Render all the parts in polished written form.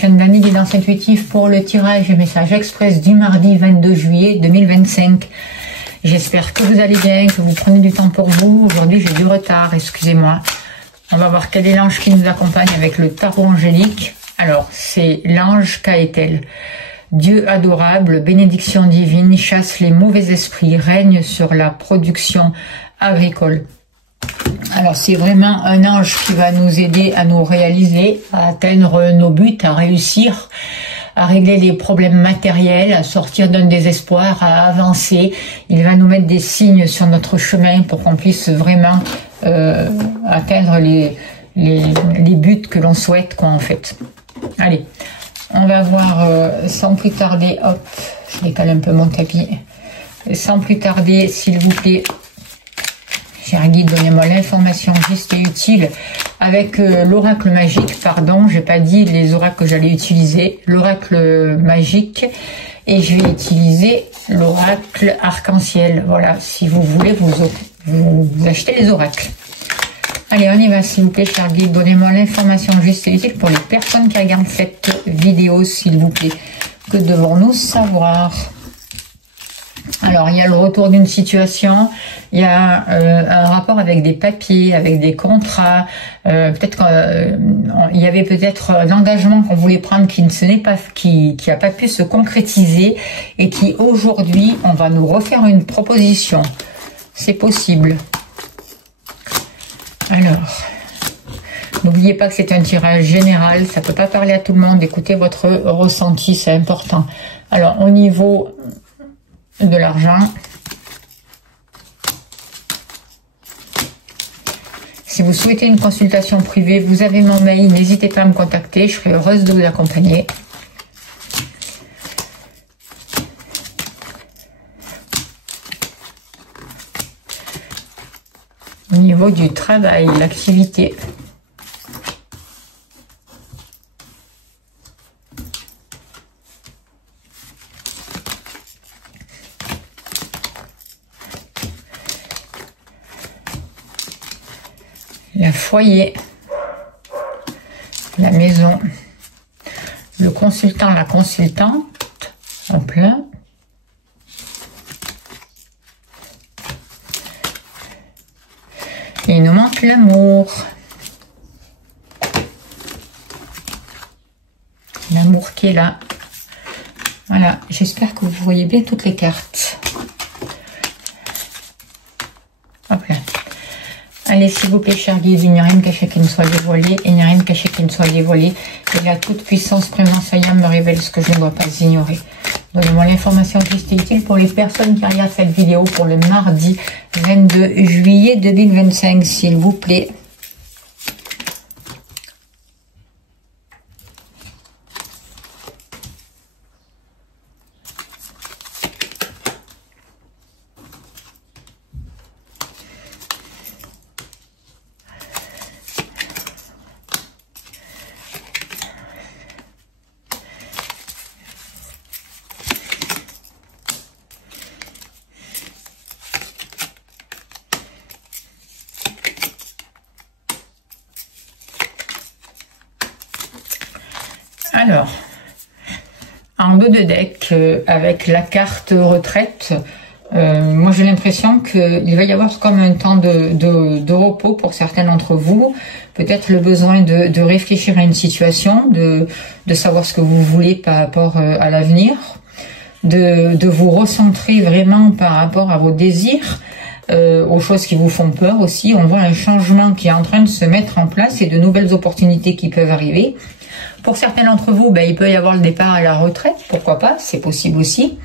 chaîne Dany Guidance Intuitive pour le tirage et message express du mardi 22 juillet 2025. J'espère que vous allez bien, que vous prenez du temps pour vous. Aujourd'hui, j'ai du retard, excusez-moi. On va voir quel est l'ange qui nous accompagne avec le tarot angélique. Alors, c'est l'ange Kaetel. Dieu adorable, bénédiction divine, chasse les mauvais esprits, règne sur la production agricole. Alors c'est vraiment un ange qui va nous aider à nous réaliser, à atteindre nos buts, à réussir, à régler les problèmes matériels, à sortir d'un désespoir, à avancer. Il va nous mettre des signes sur notre chemin pour qu'on puisse vraiment atteindre les buts que l'on souhaite, quoi, en fait. Allez, on va voir sans plus tarder, hop, je décale un peu mon tapis, sans plus tarder, s'il vous plaît. Cher guide, donnez-moi l'information juste et utile avec l'oracle magique, pardon, j'ai pas dit les oracles que j'allais utiliser, l'oracle magique, et je vais utiliser l'oracle arc-en-ciel. Voilà, si vous voulez, vous achetez les oracles. Allez, on y va, s'il vous plaît, cher guide, donnez-moi l'information juste et utile pour les personnes qui regardent cette vidéo, s'il vous plaît. Que devons-nous savoir ? Alors, il y a le retour d'une situation, il y a un rapport avec des papiers, avec des contrats, peut-être qu'il y avait peut-être un engagement qu'on voulait prendre qui n'a pas pu se concrétiser et qui aujourd'hui, on va nous refaire une proposition. C'est possible. Alors, n'oubliez pas que c'est un tirage général, ça ne peut pas parler à tout le monde, écoutez votre ressenti, c'est important. Alors, au niveau de l'argent, si vous souhaitez une consultation privée, vous avez mon mail, n'hésitez pas à me contacter, je serai heureuse de vous accompagner. Au niveau du travail, l'activité, le foyer, la maison, le consultant, la consultante, en plein. Et il nous manque l'amour. L'amour qui est là. Voilà, j'espère que vous voyez bien toutes les cartes. Hop là. Allez, s'il vous plaît, cher guide, il n'y a rien de caché qui ne soit dévoilé, et il n'y a rien de caché qui ne soit dévoilé. Et la toute puissance présence ayant me révèle ce que je ne dois pas ignorer. Donnez-moi l'information juste et utile pour les personnes qui regardent cette vidéo pour le mardi 22 juillet 2025, s'il vous plaît. Alors, en dos de deck, avec la carte retraite, moi j'ai l'impression qu'il va y avoir comme un temps de repos pour certains d'entre vous, peut-être le besoin de réfléchir à une situation, de savoir ce que vous voulez par rapport à l'avenir, de vous recentrer vraiment par rapport à vos désirs, aux choses qui vous font peur aussi. On voit un changement qui est en train de se mettre en place et de nouvelles opportunités qui peuvent arriver. Pour certains d'entre vous, ben, il peut y avoir le départ à la retraite, pourquoi pas, c'est possible aussi.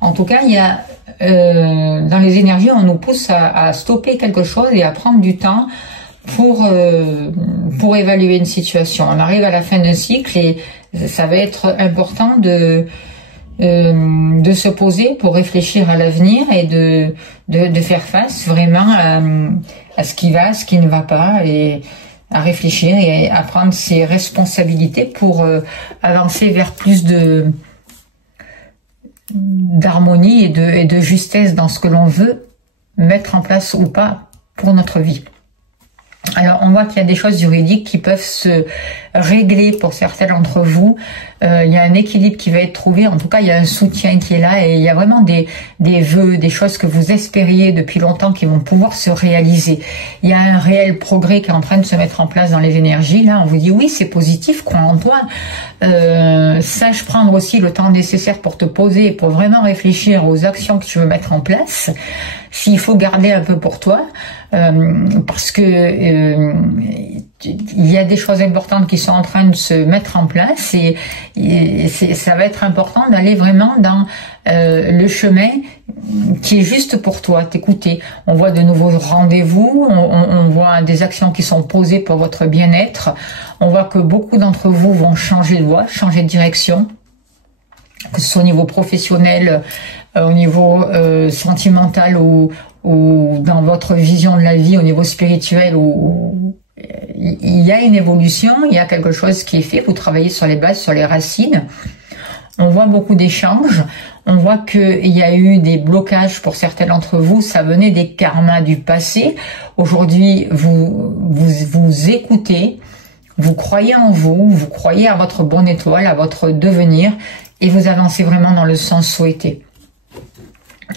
En tout cas, il y a dans les énergies, on nous pousse à stopper quelque chose et à prendre du temps pour évaluer une situation. On arrive à la fin d'un cycle et ça va être important de se poser pour réfléchir à l'avenir et de faire face vraiment à ce qui va, à ce qui ne va pas, et à réfléchir et à prendre ses responsabilités pour avancer vers plus d'harmonie et de justesse dans ce que l'on veut mettre en place ou pas pour notre vie. Alors, on voit qu'il y a des choses juridiques qui peuvent se régler pour certains d'entre vous. Il y a un équilibre qui va être trouvé. En tout cas, il y a un soutien qui est là et il y a vraiment des vœux, des choses que vous espériez depuis longtemps qui vont pouvoir se réaliser. Il y a un réel progrès qui est en train de se mettre en place dans les énergies. Là, on vous dit oui, c'est positif, crois en toi. Sache prendre aussi le temps nécessaire pour te poser et pour vraiment réfléchir aux actions que tu veux mettre en place. S'il faut garder un peu pour toi, parce que il y a des choses importantes qui sont en train de se mettre en place et ça va être important d'aller vraiment dans le chemin qui est juste pour toi, t'écouter. On voit de nouveaux rendez-vous, on voit des actions qui sont posées pour votre bien-être. On voit que beaucoup d'entre vous vont changer de voie, changer de direction, que ce soit au niveau professionnel, au niveau sentimental ou dans votre vision de la vie, au niveau spirituel, où il y a une évolution, il y a quelque chose qui est fait, vous travaillez sur les bases, sur les racines. On voit beaucoup d'échanges, on voit qu'il y a eu des blocages pour certains d'entre vous, ça venait des karmas du passé. Aujourd'hui, vous écoutez, vous croyez en vous, vous croyez à votre bonne étoile, à votre devenir, et vous avancez vraiment dans le sens souhaité.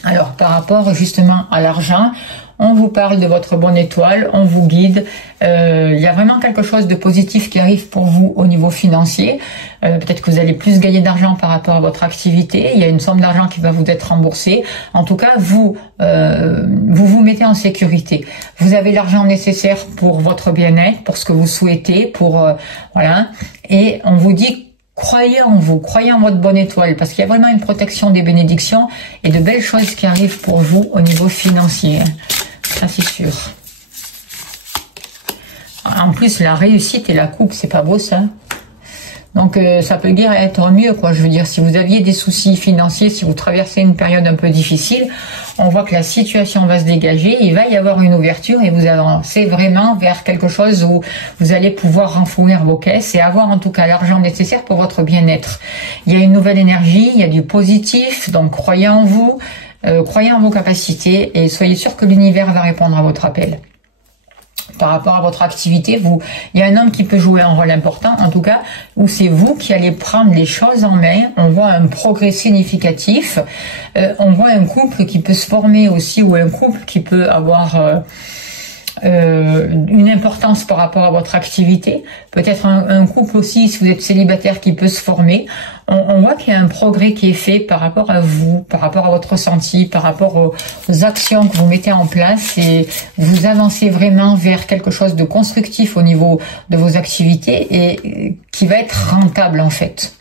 Alors, par rapport justement à l'argent, on vous parle de votre bonne étoile, on vous guide. Il y a vraiment quelque chose de positif qui arrive pour vous au niveau financier. Peut-être que vous allez plus gagner d'argent par rapport à votre activité. Il y a une somme d'argent qui va vous être remboursée. En tout cas, vous vous mettez en sécurité. Vous avez l'argent nécessaire pour votre bien-être, pour ce que vous souhaitez, pour voilà. Et on vous dit: croyez en vous, croyez en votre bonne étoile, parce qu'il y a vraiment une protection des bénédictions et de belles choses qui arrivent pour vous au niveau financier. Ça, c'est sûr. En plus, la réussite et la coupe, c'est pas beau, ça. Donc, ça peut dire être mieux, quoi. Je veux dire, si vous aviez des soucis financiers, si vous traversez une période un peu difficile, on voit que la situation va se dégager, il va y avoir une ouverture et vous avancez vraiment vers quelque chose où vous allez pouvoir renflouir vos caisses et avoir en tout cas l'argent nécessaire pour votre bien-être. Il y a une nouvelle énergie, il y a du positif, donc croyez en vous, croyez en vos capacités et soyez sûr que l'univers va répondre à votre appel. Par rapport à votre activité, il y a un homme qui peut jouer un rôle important, en tout cas, où c'est vous qui allez prendre les choses en main. On voit un progrès significatif, on voit un couple qui peut se former aussi, ou un couple qui peut avoir une importance par rapport à votre activité. Peut-être un couple aussi, si vous êtes célibataire, qui peut se former. On voit qu'il y a un progrès qui est fait par rapport à vous, par rapport à votre ressenti, par rapport aux actions que vous mettez en place et vous avancez vraiment vers quelque chose de constructif au niveau de vos activités et qui va être rentable en fait.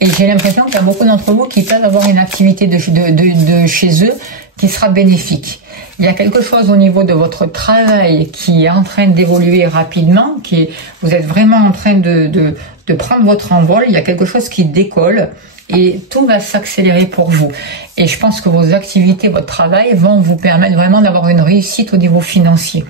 Et j'ai l'impression qu'il y a beaucoup d'entre vous qui peuvent avoir une activité de chez eux qui sera bénéfique. Il y a quelque chose au niveau de votre travail qui est en train d'évoluer rapidement, vous êtes vraiment en train de prendre votre envol, il y a quelque chose qui décolle et tout va s'accélérer pour vous. Et je pense que vos activités, votre travail vont vous permettre vraiment d'avoir une réussite au niveau financier.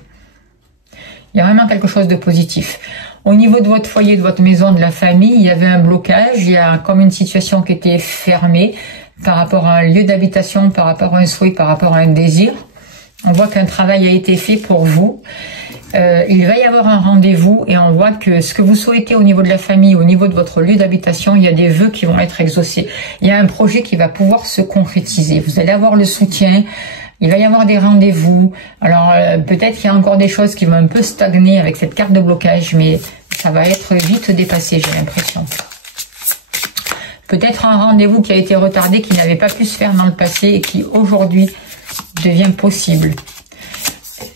Il y a vraiment quelque chose de positif. Au niveau de votre foyer, de votre maison, de la famille, il y avait un blocage, il y a comme une situation qui était fermée par rapport à un lieu d'habitation, par rapport à un souhait, par rapport à un désir. On voit qu'un travail a été fait pour vous. Il va y avoir un rendez-vous et on voit que ce que vous souhaitez au niveau de la famille, au niveau de votre lieu d'habitation, il y a des vœux qui vont être exaucés. Il y a un projet qui va pouvoir se concrétiser. Vous allez avoir le soutien. Il va y avoir des rendez-vous. Alors peut-être qu'il y a encore des choses qui vont un peu stagner avec cette carte de blocage, mais ça va être vite dépassé, j'ai l'impression. Peut-être un rendez-vous qui a été retardé, qui n'avait pas pu se faire dans le passé et qui aujourd'hui devient possible.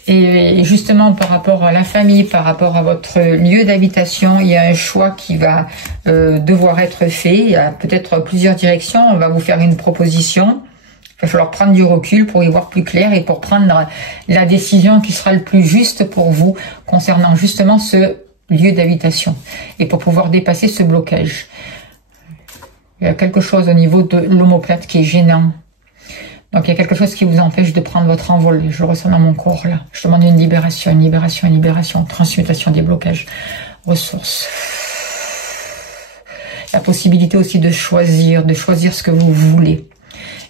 Et justement par rapport à la famille, par rapport à votre lieu d'habitation, il y a un choix qui va devoir être fait. Il y a peut-être plusieurs directions. On va vous faire une proposition. Il va falloir prendre du recul pour y voir plus clair et pour prendre la décision qui sera le plus juste pour vous concernant justement ce lieu d'habitation et pour pouvoir dépasser ce blocage. Il y a quelque chose au niveau de l'omoplate qui est gênant. Donc il y a quelque chose qui vous empêche de prendre votre envol. Je le ressens dans mon corps là. Je demande une libération, une libération, une libération. Transmutation des blocages. Ressources. La possibilité aussi de choisir ce que vous voulez.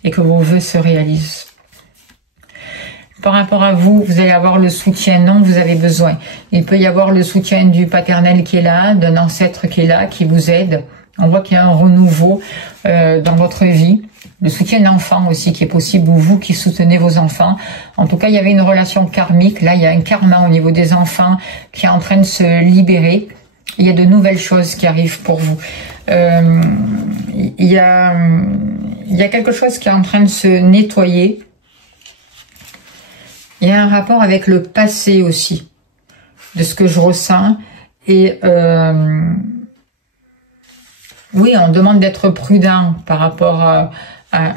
Et que vos vœux se réalisent. Par rapport à vous, vous allez avoir le soutien dont vous avez besoin. Il peut y avoir le soutien du paternel qui est là, d'un ancêtre qui est là, qui vous aide. On voit qu'il y a un renouveau dans votre vie. Le soutien d'enfants aussi qui est possible, ou vous qui soutenez vos enfants. En tout cas, il y avait une relation karmique. Là, il y a un karma au niveau des enfants qui est en train de se libérer. Il y a de nouvelles choses qui arrivent pour vous. Il y a quelque chose qui est en train de se nettoyer. Il y a un rapport avec le passé aussi, de ce que je ressens. Et oui, on demande d'être prudent par rapport à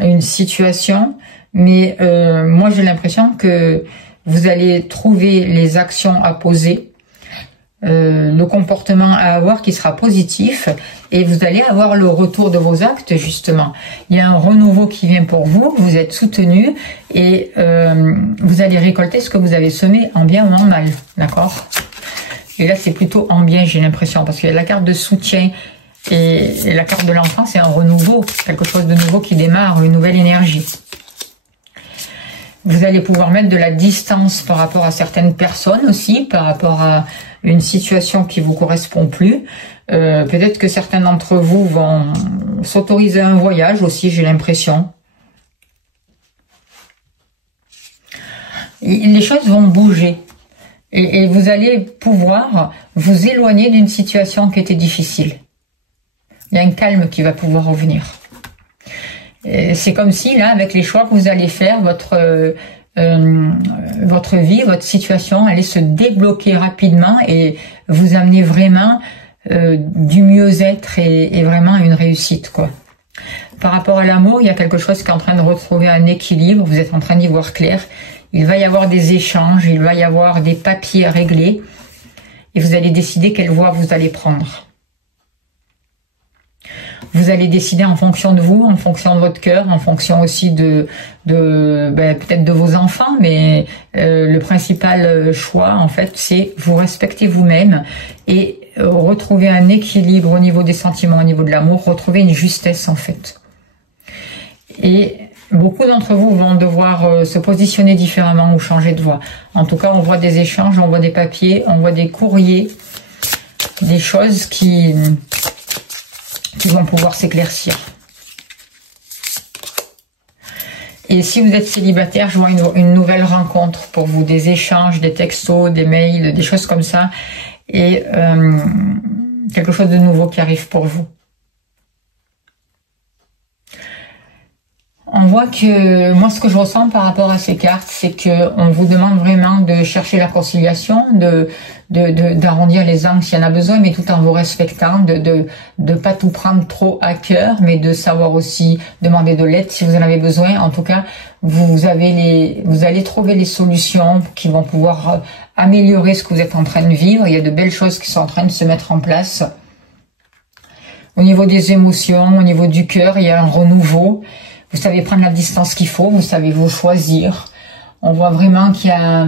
une situation, mais moi j'ai l'impression que vous allez trouver les actions à poser, le comportement à avoir qui sera positif, et vous allez avoir le retour de vos actes justement. Il y a un renouveau qui vient pour vous, vous êtes soutenu, et vous allez récolter ce que vous avez semé en bien ou en mal, d'accord? Et là c'est plutôt en bien, j'ai l'impression, parce qu'il y a la carte de soutien, et la carte de l'enfant, c'est un renouveau, quelque chose de nouveau qui démarre, une nouvelle énergie. Vous allez pouvoir mettre de la distance par rapport à certaines personnes aussi, par rapport à une situation qui vous correspond plus. Peut-être que certains d'entre vous vont s'autoriser un voyage aussi, j'ai l'impression. Les choses vont bouger. Et vous allez pouvoir vous éloigner d'une situation qui était difficile. Il y a un calme qui va pouvoir revenir. C'est comme si, là, avec les choix que vous allez faire, votre vie, votre situation allait se débloquer rapidement et vous amener vraiment du mieux-être et vraiment une réussite, quoi. Par rapport à l'amour, il y a quelque chose qui est en train de retrouver un équilibre, vous êtes en train d'y voir clair. Il va y avoir des échanges, il va y avoir des papiers à régler et vous allez décider quelle voie vous allez prendre. Vous allez décider en fonction de vous, en fonction de votre cœur, en fonction aussi de peut-être de vos enfants, mais le principal choix, en fait, c'est vous respecter vous-même et retrouver un équilibre au niveau des sentiments, au niveau de l'amour, retrouver une justesse, en fait. Et beaucoup d'entre vous vont devoir se positionner différemment ou changer de voie. En tout cas, on voit des échanges, on voit des papiers, on voit des courriers, des choses qui vont pouvoir s'éclaircir. Et si vous êtes célibataire, je vois une nouvelle rencontre pour vous, des échanges, des textos, des mails, des choses comme ça, et quelque chose de nouveau qui arrive pour vous. On voit que, moi ce que je ressens par rapport à ces cartes, c'est qu'on vous demande vraiment de chercher la conciliation, d'arrondir les angles s'il y en a besoin, mais tout en vous respectant, de pas tout prendre trop à cœur, mais de savoir aussi demander de l'aide si vous en avez besoin. En tout cas, vous allez trouver les solutions qui vont pouvoir améliorer ce que vous êtes en train de vivre. Il y a de belles choses qui sont en train de se mettre en place. Au niveau des émotions, au niveau du cœur, il y a un renouveau. Vous savez prendre la distance qu'il faut, vous savez vous choisir. On voit vraiment qu'il y a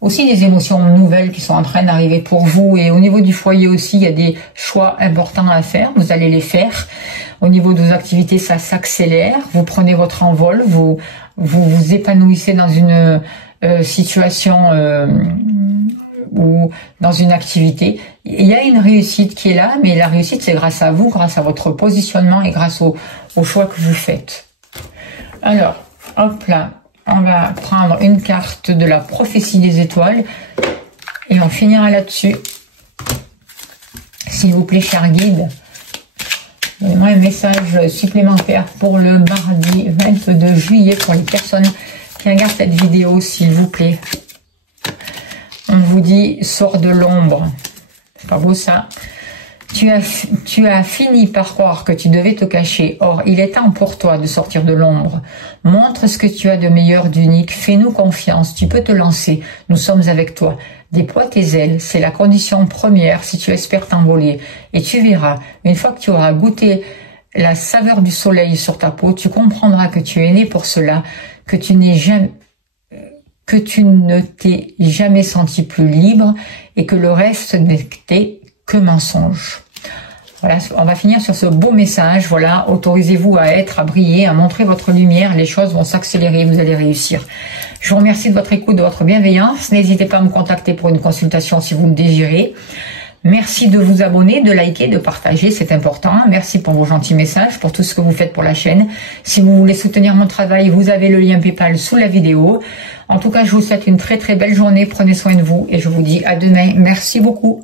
aussi des émotions nouvelles qui sont en train d'arriver pour vous. Et au niveau du foyer aussi, il y a des choix importants à faire. Vous allez les faire. Au niveau de vos activités, ça s'accélère. Vous prenez votre envol. Vous épanouissez dans une situation ou dans une activité. Il y a une réussite qui est là, mais la réussite, c'est grâce à vous, grâce à votre positionnement et grâce au choix que vous faites. Alors, hop là, on va prendre une carte de la prophétie des étoiles et on finira là-dessus. S'il vous plaît, cher guide, donnez-moi un message supplémentaire pour le mardi 22 juillet pour les personnes qui regardent cette vidéo, s'il vous plaît. On vous dit, sors de l'ombre. C'est pas beau ça? Tu as fini par croire que tu devais te cacher. Or, il est temps pour toi de sortir de l'ombre. Montre ce que tu as de meilleur, d'unique. Fais-nous confiance. Tu peux te lancer. Nous sommes avec toi. Déploie tes ailes. C'est la condition première si tu espères t'envoler. Et tu verras, une fois que tu auras goûté la saveur du soleil sur ta peau, tu comprendras que tu es né pour cela, que tu ne t'es jamais senti plus libre et que le reste n'était que mensonge. Voilà, on va finir sur ce beau message. Voilà, autorisez-vous à être, à briller, à montrer votre lumière. Les choses vont s'accélérer, vous allez réussir. Je vous remercie de votre écoute, de votre bienveillance. N'hésitez pas à me contacter pour une consultation si vous le désirez. Merci de vous abonner, de liker, de partager, c'est important. Merci pour vos gentils messages, pour tout ce que vous faites pour la chaîne. Si vous voulez soutenir mon travail, vous avez le lien PayPal sous la vidéo. En tout cas, je vous souhaite une très très belle journée. Prenez soin de vous et je vous dis à demain. Merci beaucoup.